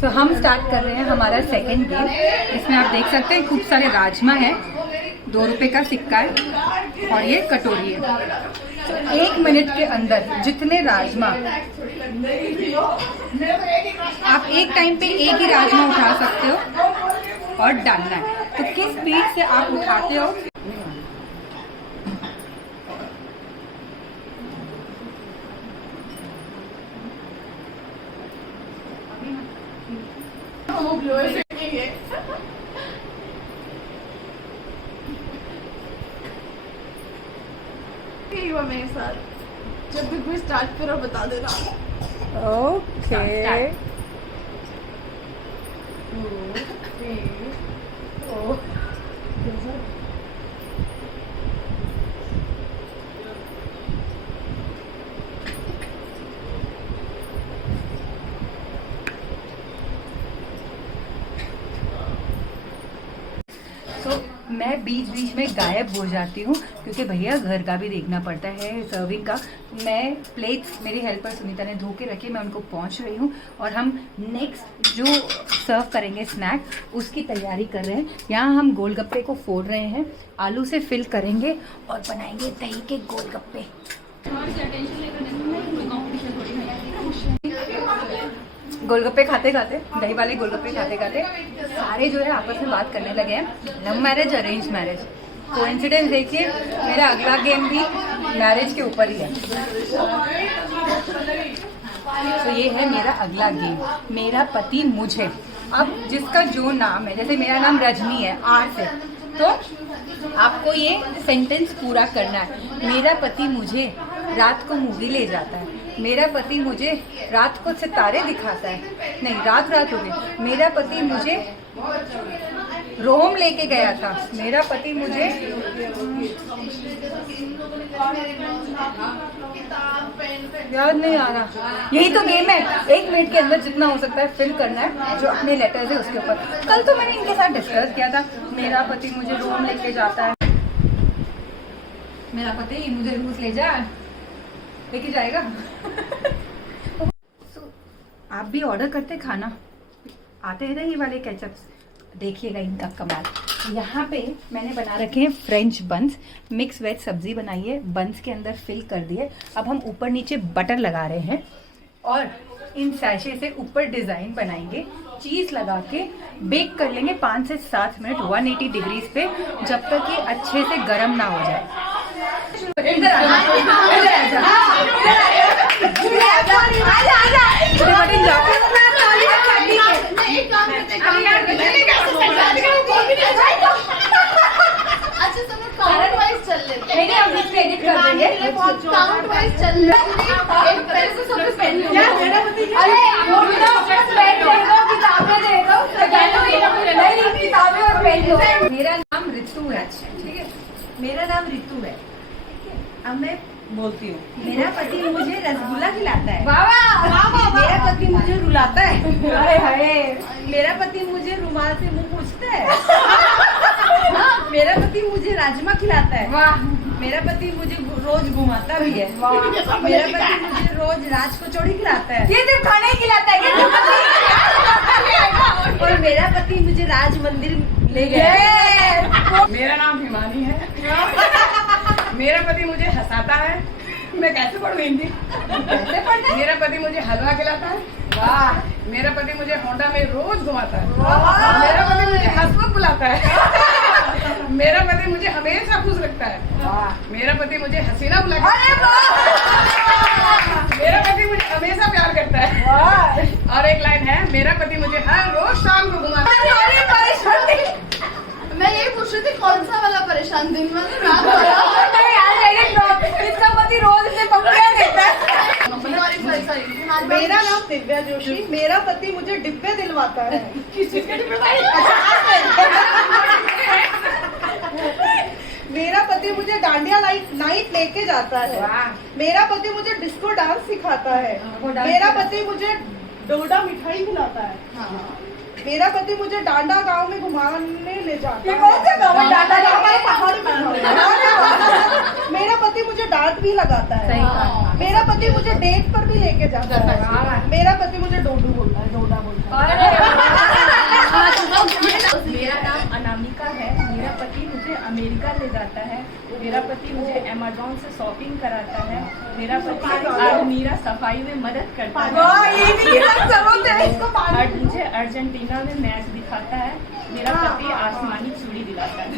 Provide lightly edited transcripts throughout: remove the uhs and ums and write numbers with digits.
तो हम स्टार्ट कर रहे हैं हमारा सेकंड गेम। इसमें आप देख सकते हैं खूब सारे राजमा है, 2 रुपए का सिक्का है और ये कटोरी है। तो 1 मिनट के अंदर जितने राजमा आप एक टाइम पे एक ही राजमा उठा सकते हो और डालना है। तो किस स्पीड से आप उठाते हो मेरे साथ जब भी कोई स्टार्ट करो बता देना। ओके। मैं बीच बीच में गायब हो जाती हूँ क्योंकि भैया घर का भी देखना पड़ता है, सर्विंग का। मैं प्लेट्स मेरी हेल्पर सुनीता ने धो के रखी, मैं उनको पहुँच रही हूँ और हम नेक्स्ट जो सर्व करेंगे स्नैक उसकी तैयारी कर रहे हैं। यहाँ हम गोलगप्पे को फोड़ रहे हैं, आलू से फिल करेंगे और बनाएंगे दही के गोलगप्पे। गोलगप्पे खाते खाते, दही वाले गोलगप्पे खाते खाते सारे जो है आपस में बात करने लगे हैं। Love marriage, arrange marriage. Coincidence देखिए, मेरा अगला गेम भी मैरिज के ऊपर ही है। तो ये है मेरा अगला गेम, मेरा पति मुझे। अब जिसका जो नाम है, जैसे मेरा नाम रजनी है आर से, तो आपको ये सेंटेंस पूरा करना है। मेरा पति मुझे रात को मूवी ले जाता है, मेरा पति मुझे रात को सितारे दिखाता है, नहीं रात हो गई। मेरा पति मुझे रोम लेके गया था, मेरा पति मुझे याद नहीं आ रहा। यही तो गेम है, 1 मिनट के अंदर जितना हो सकता है फिल करना है जो अपने लेटर्स है उसके ऊपर। कल तो मैंने इनके साथ डिस्कस किया था, मेरा पति मुझे रोम लेके जाता है, मेरा पति मुझे रूस लेके जाएगा। आप भी ऑर्डर करते खाना, आते हैं ना ये वाले केचप्स, देखिएगा इनका कमाल। यहाँ पे मैंने बना रखे हैं फ्रेंच बंस, मिक्स वेज सब्जी बनाई है, बंस के अंदर फिल कर दिए। अब हम ऊपर नीचे बटर लगा रहे हैं और इन सैशे से ऊपर डिजाइन बनाएंगे, चीज लगा के बेक कर लेंगे 5 से 7 मिनट 180 डिग्रीज पे, जब तक ये अच्छे से गर्म ना हो जाए। इधर मेरा नाम ऋतु है, ठीक है, मेरा नाम ऋतु है। अब मैं बोलती हूँ, मेरा पति मुझे रसगुल्ला खिलाता है, मेरा पति मुझे रुलाता है, मेरा पति मुझे रुमाल से मुंह पोंछता है, मेरा पति मुझे राजमा खिलाता है, मेरा पति मुझे रोज घुमाता भी है, मेरा पति मुझे रोज राज कचौड़ी खिलाता है, ये सिर्फ खाने ही खिलाता है, और मेरा पति मुझे राज मंदिर ले गया। मेरा नाम हिमानी है। मेरा पति मुझे हंसाता है, मैं कैसे पढ़ूं हिंदी? कैसे पढ़ना? मेरा पति मुझे हलवा खिलाता है, वाह। मेरा पति मुझे होंडा में रोज घुमाता है, मेरा पति मुझे हंसमुख बुलाता है, मेरा पति मुझे हमेशा खुश रखता है, मेरा पति मुझे हसीना बुलाता है, मेरा पति मुझे हमेशा प्यार करता है। और एक लाइन है, मेरा पति मुझे हर रोज शाम को घुमाता है। मैं यही पूछ रही थी, कौन सा वाला परेशान, दिन वाला रात वाला? इसका पति रोज से पकड़ा देता है। मेरा नाम दिव्या जोशी, मेरा पति मुझे डिब्बे दिलवाता है। मेरा पति मुझे डांडिया नाइट लेके जाता है, मेरा पति मुझे डिस्को डांस सिखाता है, मेरा पति मुझे डोडा मिठाई खिलाता है, मेरा पति मुझे डांडा गांव में घुमाने ले जाता है। मेरा पति मुझे डांट भी लगाता है, मेरा पति मुझे डेट पर भी लेके जाता है, मेरा पति मुझे डोडू बोलता है, डोडा बोलता है। मेरा पति मुझे अमेज़न से शॉपिंग कराता है। मेरा पति अलमीरा सफाई में मदद करता है और मुझे अर्जेंटीना में मैच दिखाता है। मेरा पति आसमानी चूड़ी दिलाता है।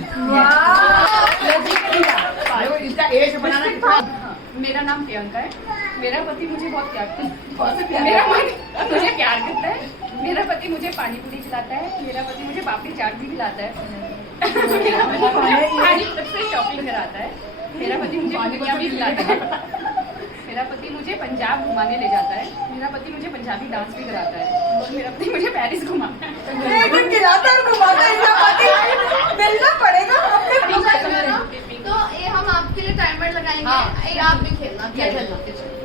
इसका एज बनाना। मेरा नाम प्रियंका है। मेरा पति मुझे बहुत प्यार करता है। मेरा पति मुझे प्यार करता है। मेरा पति मुझे पानी पूरी खिलाता है। मेरा पति मुझे पापड़ी चाट भी खिलाता है। मेरा पति से शॉपिंग कराता है। मेरा पति मुझे पानिया भी खिलाता है। मेरा पति मुझे पंजाब घुमाने ले जाता है। मेरा पति मुझे पंजाबी डांस भी कराता है। और मेरा पति मुझे पेरिस घुमाता है। लेकिन खिलाता और घुमाता इसका पति मिलना पड़ेगा। तो ये हम आपके लिए टाइमर लगाएंगे। ये आप भी खेलना। क्या खेलना?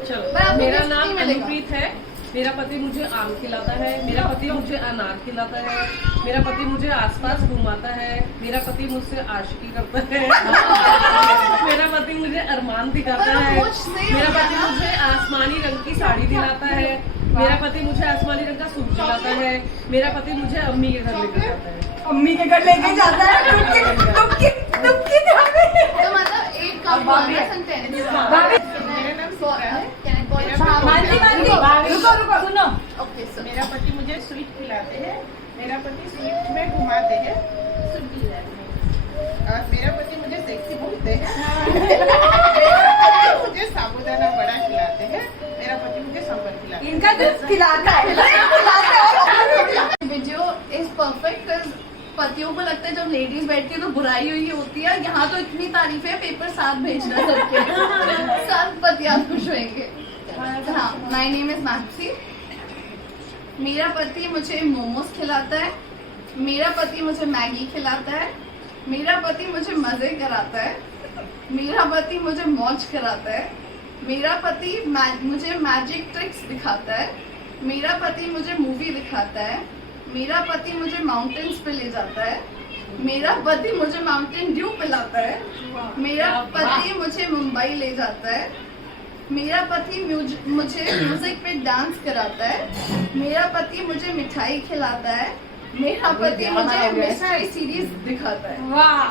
चलो, मेरा नाम अनुप्रीत है। मेरा पति मुझे आम खिलाता है। मेरा पति मुझे अनार खिलाता है। मेरा पति मुझे आसपास घुमाता है। मेरा पति मुझसे आशिकी करता है। मेरा पति मुझे अरमान दिखाता है। मेरा पति मुझे आसमानी रंग की साड़ी दिलाता है। मेरा पति मुझे आसमानी रंग का सूट दिलाता है। मेरा पति मुझे अम्मी के घर लेकर जाता है। अम्मी के घर लेके जाता है। टुक्की तो मतलब एक काम सेंटेंस। मेरा नाम सोरा है। रुको सुनो। ओके सो मेरा पति मुझे स्वीट खिलाते हैं। मेरा पति स्वीट में घुमाते हैं। और मेरा पति मुझे सेक्सी बोलते हैं। मुझे साबुदाना बड़ा खिलाते हैं। मेरा पति मुझे सांभर खिलाते हैं। इनका जो खिलाता है वीडियो इज परफेक्ट। पतियों को लगता है जब लेडीज बैठती है तो बुराई हुई होती है। यहाँ तो इतनी तारीफ है, पेपर साथ भेजना सबके। सब पति आप खुश होंगे। हाँ, माय नेम इज मैक्सी। मेरा पति मुझे मोमोज खिलाता है। मेरा पति मुझे मैगी खिलाता है। मेरा पति मुझे मजे कराता है। मेरा पति मुझे मौज कराता है। मेरा पति मुझे मैजिक ट्रिक्स दिखाता है। मेरा पति मुझे मूवी दिखाता है। मेरा पति मुझे माउंटेन्स पे ले जाता है। मेरा पति मुझे माउंटेन ड्यू पिलाता है। मेरा पति मुझे मुंबई ले जाता है। मेरा पति मुझे म्यूजिक पे डांस कराता है। मेरा पति मुझे मिठाई खिलाता है। मेरा पति मुझे मिस्ट्री सीरीज दिखाता है। वाह।